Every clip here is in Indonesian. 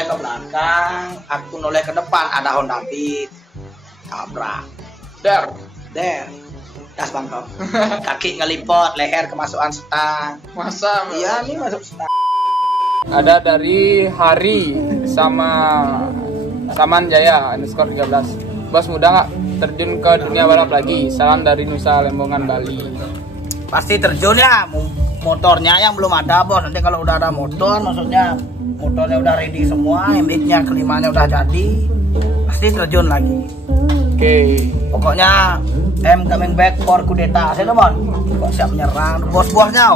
noleh ke belakang, aku noleh ke depan, ada Honda Beat. Tabrak. Der. Das bangkok. Kaki ngelipot, leher kemasukan stang. Masa? Iya, ini masuk stang. Ada dari Hari sama Saman Jaya _13. Bos muda nggak terjun ke dunia balap lagi? Salam dari Nusa Lembongan, Bali. Pasti terjun ya, motornya yang belum ada bos. Nanti kalau udah ada motor, maksudnya motornya udah ready semua, mic-nya kelimanya udah jadi, pasti terjun lagi. Oke. Pokoknya coming back for kudeta, saya teman. Kok siap menyerang, bos-bosnya,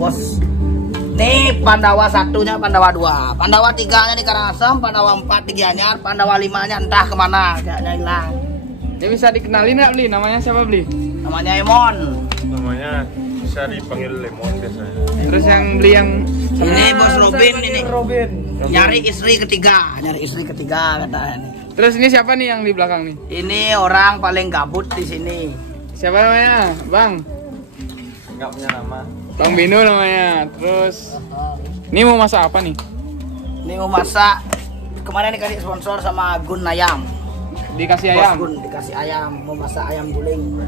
bos. Nih Pandawa 1-nya, Pandawa 2, Pandawa 3-nya di Karangasem, Pandawa 4 di Gianyar, Pandawa 5-nya entah kemana, kayaknya hilang. Ini bisa dikenalin nggak, Bli? Namanya siapa, Bli? Namanya Emon. Namanya bisa dipanggil Lemon biasanya. Terus yang Bli yang Ini Bos Robin ini. Robin. Nyari istri ketiga katanya. Terus ini siapa nih yang di belakang nih? Ini orang paling gabut di sini. Siapa namanya, Bang? Enggak punya nama. Bang Bino namanya. Terus ini mau masak apa nih? Ini mau masak. Kemarin dikasih sponsor sama Gun Ayam. Dikasih Bos ayam. Gun dikasih ayam, mau masak ayam guling.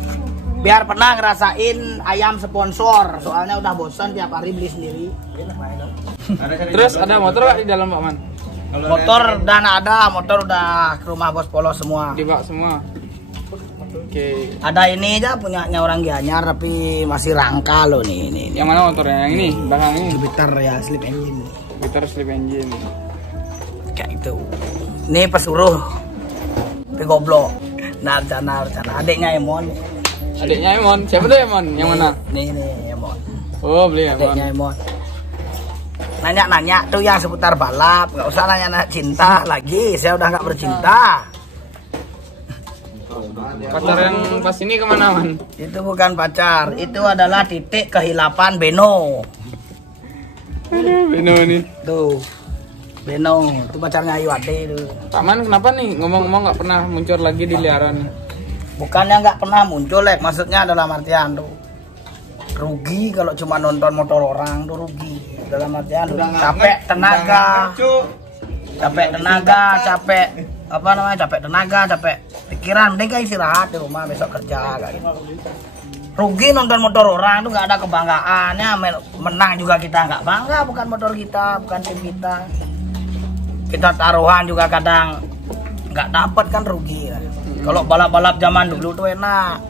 Biar pernah ngerasain ayam sponsor. Soalnya udah bosan tiap hari beli sendiri. Terus ada motor nggak di dalam, Pak Man? Motor dan ada, motor udah ke rumah Bos Polo semua. Dibawa semua. Oke. Ada ini aja punyanya orang Gianyar tapi masih rangka loh nih. Yang mana motornya? Yang ini, belakang ini. Jupiter ya, slip engine. Jupiter slip engine. Kayak itu. Ini pesuruh. Goblok. Narjana. Adiknya Emon. Adiknya Emon. Siapa tuh Emon? Yang mana? Nih Emon. Oh, beli Emon. Adiknya Emon. Nanya tuh yang seputar balap, nggak usah nanya cinta lagi. Saya udah nggak bercinta. Pacar yang pas ini kemana, Man? Itu bukan pacar, itu adalah titik kehilapan Beno. Aduh, Beno nih. Tuh, Beno, itu pacarnya Ayu Ade tuh. Pak Man kenapa nih ngomong-ngomong nggak pernah muncul lagi di liaran? Bukannya nggak pernah muncul, maksudnya dalam artian tuh rugi kalau cuma nonton motor orang tuh rugi. Dalam artian capek tenaga, capek pikiran. Mending kan istirahat di rumah, besok kerja kayak gitu. Rugi nonton motor orang tuh nggak ada kebanggaannya. Menang juga kita nggak bangga, bukan motor kita, bukan tim kita. Kita taruhan juga kadang nggak dapat kan, rugi kan. Kalau balap-balap zaman dulu tuh enak.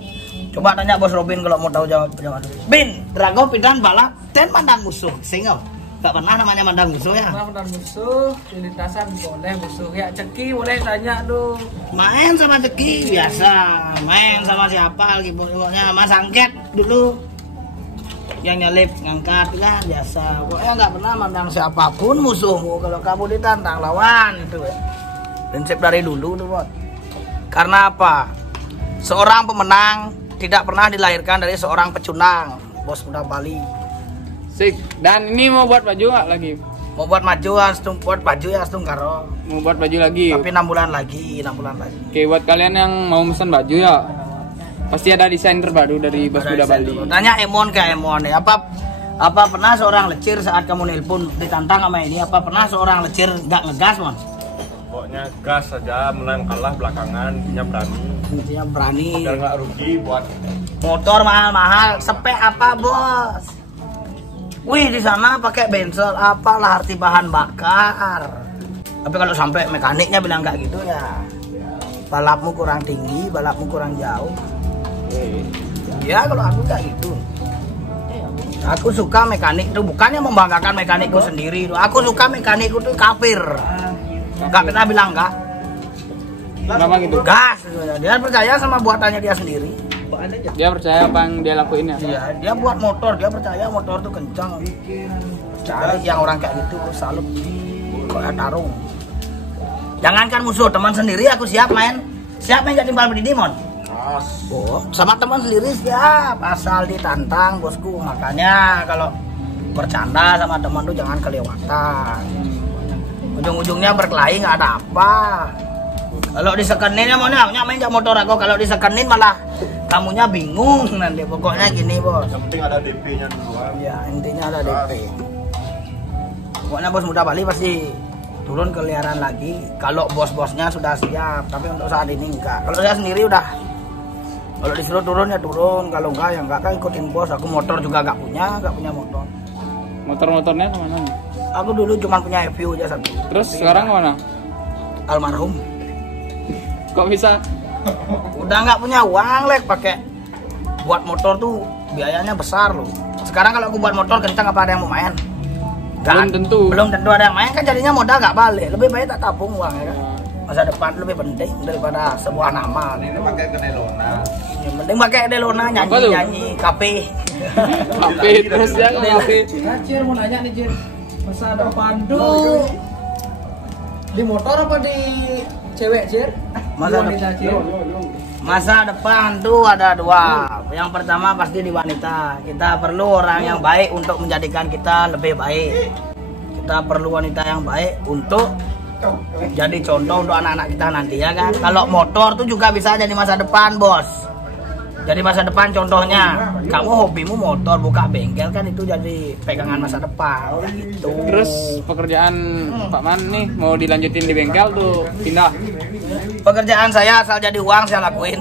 Coba tanya Bos Robin kalau mau tahu zaman dulu. Bin, Drago pidan balap ten mandang musuh, singgah. Gak pernah namanya mandang musuh ya? Pernah mandang musuh, di lintasan boleh musuh. Ya Ceki boleh tanya tuh. Main sama Ceki biasa, main sama siapa lagi pokoknya Mas Angket dulu yang nyelip ngangkat kan biasa. Pokoknya nggak pernah mandang siapapun musuhmu. Kalau kamu ditantang lawan itu. Prinsip dari dulu tuh, Bos. Karena apa? Seorang pemenang tidak pernah dilahirkan dari seorang pecundang, Bos Muda Bali. Sik. Dan ini mau buat baju nggak lagi? Mau buat baju harus buat baju ya harus karo. Mau buat baju lagi. Tapi 6 bulan lagi. Oke, buat kalian yang mau pesan baju ya, pasti ada desain terbaru dari Bos Muda Bali. Tanya Emon ke Emon ya. Apa pernah seorang lecir saat kamu nelpon ditantang sama ini? Apa pernah seorang lecir nggak ngegas, Mon? Pokoknya gas saja, menang kalah belakangan, intinya berani. Intinya berani. Biar nggak rugi buat Motor mahal-mahal, spek apa, Bos? Wih, di sana pakai bensel apalah arti bahan bakar. Tapi kalau sampai mekaniknya bilang nggak gitu ya, balapmu kurang tinggi, balapmu kurang jauh. Ya kalau aku nggak gitu. Aku suka mekanik tuh bukannya membanggakan mekanikku sendiri. Aku suka mekanikku tuh kafir. Nggak pernah bilang nggak. Kenapa gitu? Gas. Dia percaya sama buatannya dia sendiri. Dia percaya apa yang dia lakuin ya? Iya, dia buat motor, dia percaya motor tuh kencang. Cari yang orang kayak gitu, salut. Kayak tarung. Jangankan musuh, teman sendiri aku siap main. Siap main jadi timbal berdiri, Mon. Oh, sama teman sendiri siap, asal ditantang, Bosku. Makanya kalau bercanda sama teman tuh jangan kelewatan. Ujung-ujungnya berkelahi nggak ada apa. Kalau disekenin ya maunya main jak motor aku. Kalau disekenin malah kamunya bingung nanti. Pokoknya gini, Bos. yang penting ada DP-nya dulu. Ya intinya ada DP. Pokoknya Bos Muda Bali pasti turun keliaran lagi kalau bos-bosnya sudah siap, tapi untuk saat ini enggak. Kalau saya sendiri udah, kalau disuruh turun ya turun, kalau enggak ya enggak, kan ikutin bos. Aku motor juga enggak punya motor. Motornya kemana? Aku dulu cuma punya Evo aja satu. Terus sekarang kemana? Almarhum. Kok bisa? Udah nggak punya uang lek, pakai buat motor tuh biayanya besar loh. Sekarang kalau aku buat motor kencang apa ada yang mau main? Belum tentu ada yang main, kan jadinya modal nggak balik. Lebih baik tak tabung uang ya kan. Masa depan lebih penting daripada sebuah nama. Ini pakai Delona. Ya, mending pakai Delona nyanyi kafe. Kafe terus ya kafe. Nah, Cir mau nanya nih Cir, masa depan tuh di motor apa di cewek Cir? Masa depan tuh ada dua. Yang pertama pasti di wanita. Kita perlu orang yang baik untuk menjadikan kita lebih baik. Kita perlu wanita yang baik untuk jadi contoh untuk anak-anak kita nanti ya kan. Kalau motor tuh juga bisa jadi masa depan bos. Jadi masa depan contohnya, kamu hobimu motor, buka bengkel kan itu jadi pegangan masa depan gitu. Terus pekerjaan Pak Man nih mau dilanjutin di bengkel tuh pindah? Pekerjaan saya asal jadi uang saya lakuin.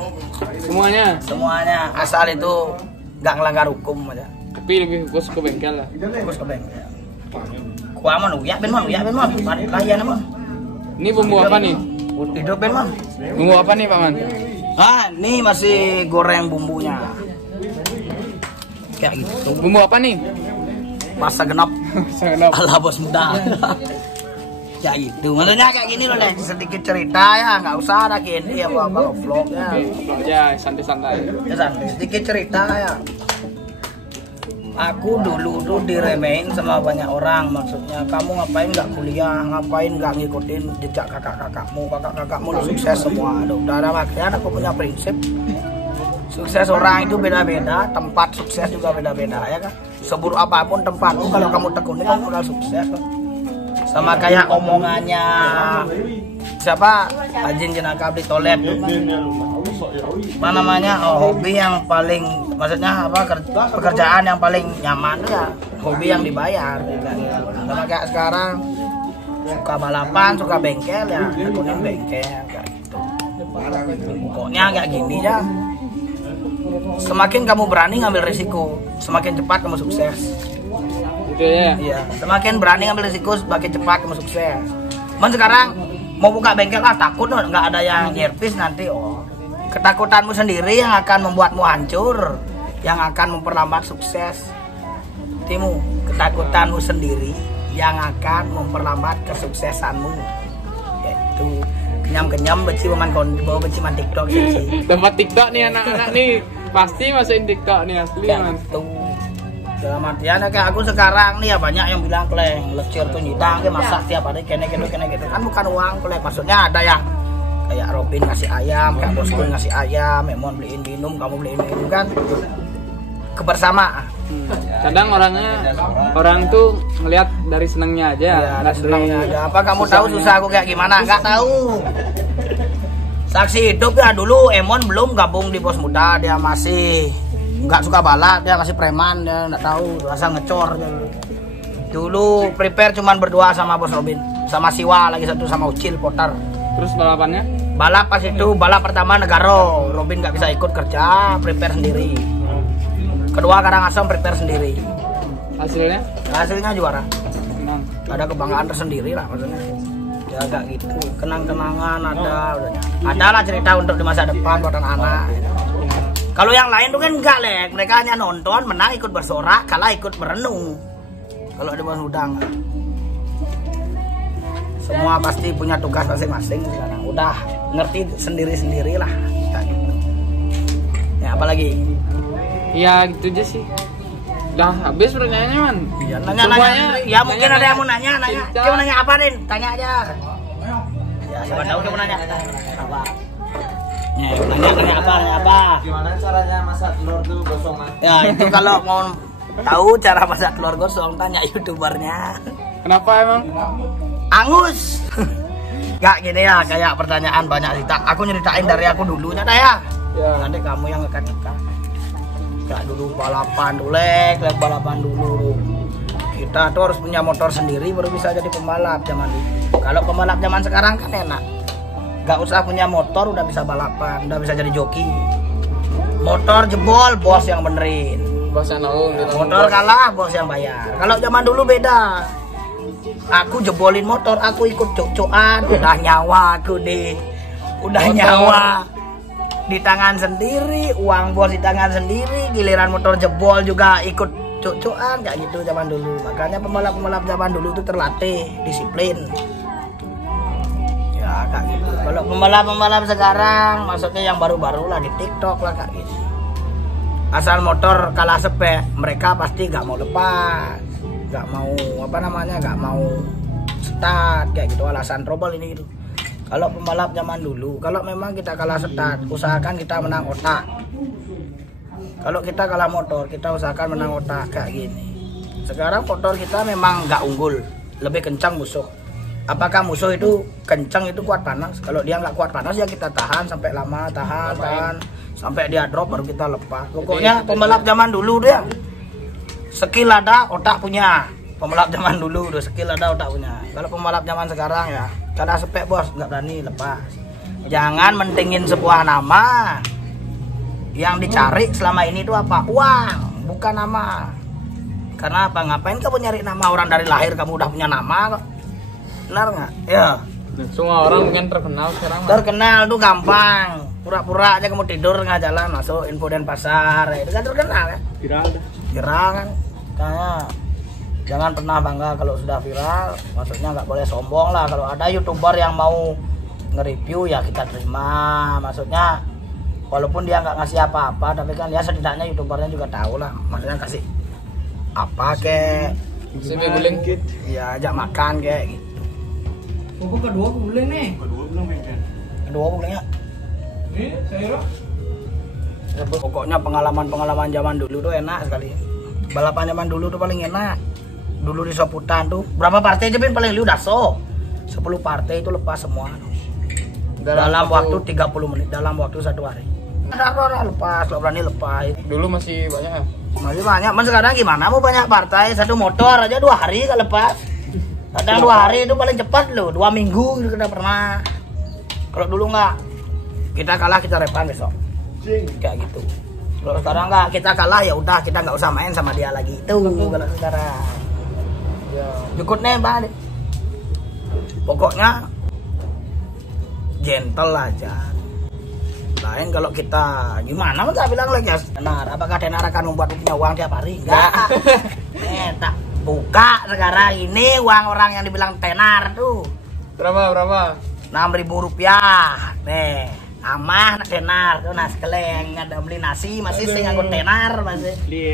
Semuanya Asal itu nggak ngelanggar hukum aja. Tapi lebih fokus ke bengkel lah. Terus ke bengkel. Kuah mon, ya ben mon. Layan mon. Ini bumbu apa nih? Hidup ben mon. Bumbu apa nih Pak Man? Ini masih goreng bumbunya. Kayak gitu. Bumbu apa nih? Masa genap. Sangat Ala bos muda. Ya gitu. Maksudnya kayak gini loh deh, sedikit cerita ya, nggak usah ada gini ya kalau vlog ya. aja santai-santai. Ya santai, sedikit cerita ya. Aku dulu tuh diremehin sama banyak orang, maksudnya kamu ngapain nggak kuliah, ngapain nggak ngikutin jejak kakak-kakakmu lu sukses semua. Udah ada waktunya aku punya prinsip. Sukses orang itu beda-beda, tempat sukses juga beda-beda ya kan. Seburuk apapun tempatmu, kalau kamu tekuni kamu bakal sukses kan. Sama kayak omongannya siapa Ajin Jenaka di toilet apa namanya, hobi yang paling, maksudnya apa, pekerjaan yang paling nyaman ya hobi yang dibayar. Sama kayak sekarang suka balapan, suka bengkel ya tekunin bengkel kayak gitu. Pokoknya kayak gini ya, semakin kamu berani ngambil risiko, semakin cepat kamu sukses. Gitu ya? Iya, semakin berani ngambil risiko, semakin cepat kamu sukses. Sekarang mau buka bengkel takut loh, nggak ada yang nyervis nanti. Ketakutanmu sendiri yang akan membuatmu hancur, yang akan memperlambat sukses. Timu, ketakutanmu sendiri yang akan memperlambat kesuksesanmu. Yaitu kenyam-kenyam beci man TikTok sih. Tempat TikTok nih anak-anak nih pasti masukin TikTok nih asli man. Dalam artian kayak aku sekarang nih ya banyak yang bilang kleng lecir tuh nyidang masak tiap hari kene gitu kan bukan uang kleng, maksudnya ada yang kayak Robin ngasih ayam, kayak bosku ngasih ayam, Emon beliin minum, kamu beliin minum kan kebersamaan. Kadang orang tuh ngelihat dari senengnya aja, nggak senengnya aja. Apa kamu tahu susah aku kayak gimana? Nggak tahu. Saksi hidup ya, dulu Emon belum gabung di Bos Muda, dia masih nggak suka balap, dia masih preman, dia nggak tahu, asal ngecor. Dulu prepare cuman berdua sama Bos Robin, sama Siwa lagi satu sama Ucil Potar. Terus balapannya? Balap pas itu balap pertama Negaro, Robin nggak bisa ikut kerja, prepare sendiri. Kedua Karangasem prepare sendiri. Hasilnya juara. Menang. Ada kebanggaan tersendiri lah maksudnya. Ya agak gitu, kenang-kenangan ada lah cerita untuk di masa depan buat anak-anak. Kalau yang lain tuh kan enggak lek, mereka hanya nonton, menang ikut bersorak, kalah ikut merenung. Kalau di Bos Muda enggak. Semua pasti punya tugas masing-masing sekarang. Udah ngerti sendiri-sendiri lah. Ya apalagi? Ya gitu aja sih. Udah habis pertanyaannya man. Ya, nanya. Ya mungkin ada yang mau nanya. Dia mau nanya apa Rin? Tanya aja. Ya siapa tahu dia mau nanya. Apa? Ya, nanya apa? Gimana caranya masak telur tuh gosong? Ya itu kalau mau tahu cara masak telur gosong tanya YouTubernya. Kenapa emang? Angus. Gak gini ya, kayak pertanyaan banyak cerita. Aku nyeritain dari aku dulunya dah ya. Nanti kamu yang akan nikah. Kayak dulu balapan dulu. Kita tuh harus punya motor sendiri baru bisa jadi pembalap zaman dulu. Kalau pembalap zaman sekarang kan enak, nggak usah punya motor udah bisa balapan, udah bisa jadi joki. Motor jebol, bos yang benerin. Bos yang nanggung gitu. Motor kalah, bos yang bayar. Kalau zaman dulu beda. Aku jebolin motor, aku ikut cok-cokan, udah nyawa aku deh. Udah Motor. nyawa di tangan sendiri, uang bos di tangan sendiri, giliran motor jebol juga ikut cok-cokan kayak gitu zaman dulu. Makanya pembalap-pembalap zaman dulu tuh terlatih, disiplin. Ya kayak gitu. Kalau pembalap-pembalap sekarang, maksudnya yang baru-baru lah di TikTok lah kayak gitu. Asal motor kalah spek, mereka pasti nggak mau lepas, nggak mau nggak mau start kayak gitu, alasan trouble ini gitu. Kalau pembalap zaman dulu, kalau memang kita kalah start, usahakan kita menang otak. Kalau kita kalah motor, kita usahakan menang otak kayak gini. Sekarang motor kita memang nggak unggul, lebih kencang musuh. Apakah musuh itu kencang itu kuat panas? Kalau dia nggak kuat panas ya kita tahan sampai lama, tahan sampai dia drop baru kita lepas. Pokoknya pembalap zaman dulu dia skill ada, otak punya. Pembalap zaman dulu udah skill ada, otak punya. Kalau pembalap zaman sekarang ya kalah spek bos, nggak berani lepas. Jangan mentingin sebuah nama. Yang dicari selama ini itu apa? Uang, bukan nama. Karena apa? Ngapain kamu nyari nama orang dari lahir kamu udah punya nama kok? Benar nggak? Ya. Semua orang pengen terkenal sekarang. Terkenal tuh gampang. Pura-pura aja kamu tidur tengah jalan masuk info Denpasar. Itu kan terkenal kan? Viral dah. Viral kan? Makanya jangan pernah bangga kalau sudah viral. Maksudnya nggak boleh sombong lah. Kalau ada YouTuber yang mau nge-review ya kita terima. Maksudnya walaupun dia nggak ngasih apa-apa, tapi kan dia setidaknya YouTubernya juga tahu lah. Maksudnya kasih apa kek? Si guling kit. Ya ajak makan kayak gitu. Pokok kedua guling nih. Kedua boleh ya. Saya Pokoknya pengalaman zaman dulu tuh enak sekali. Balapan zaman dulu tuh paling enak. Dulu di Soputan tuh berapa partai aja Bin paling lu udah 10 partai itu lepas semua. Dalam waktu 30 menit, dalam waktu 1 hari. Ada orang lepas, lo berani lepas. Dulu masih banyak ya. Masih banyak. Mas sekarang gimana mau banyak partai, satu motor aja 2 hari kan lepas. Kadang 2 hari itu paling cepat loh, 2 minggu gitu kita pernah. Kalau dulu nggak, kita kalah kita repan besok. Kayak gitu. Kalau sekarang nggak, kita kalah ya udah kita nggak usah main sama dia lagi. Itu kalau sekarang. Ya, cukup nih balik. Pokoknya gentle aja. Lain kalau kita gimana saya bilang lagi ya. Tenar, apakah Tenar akan membuat punya uang tiap hari? Enggak. Tak buka sekarang ini uang orang yang dibilang Tenar tuh. Berapa? 6.000 rupiah. Nih, amah nak Tenar tuh nas keleng ada beli nasi masih sing nganggo Tenar masih.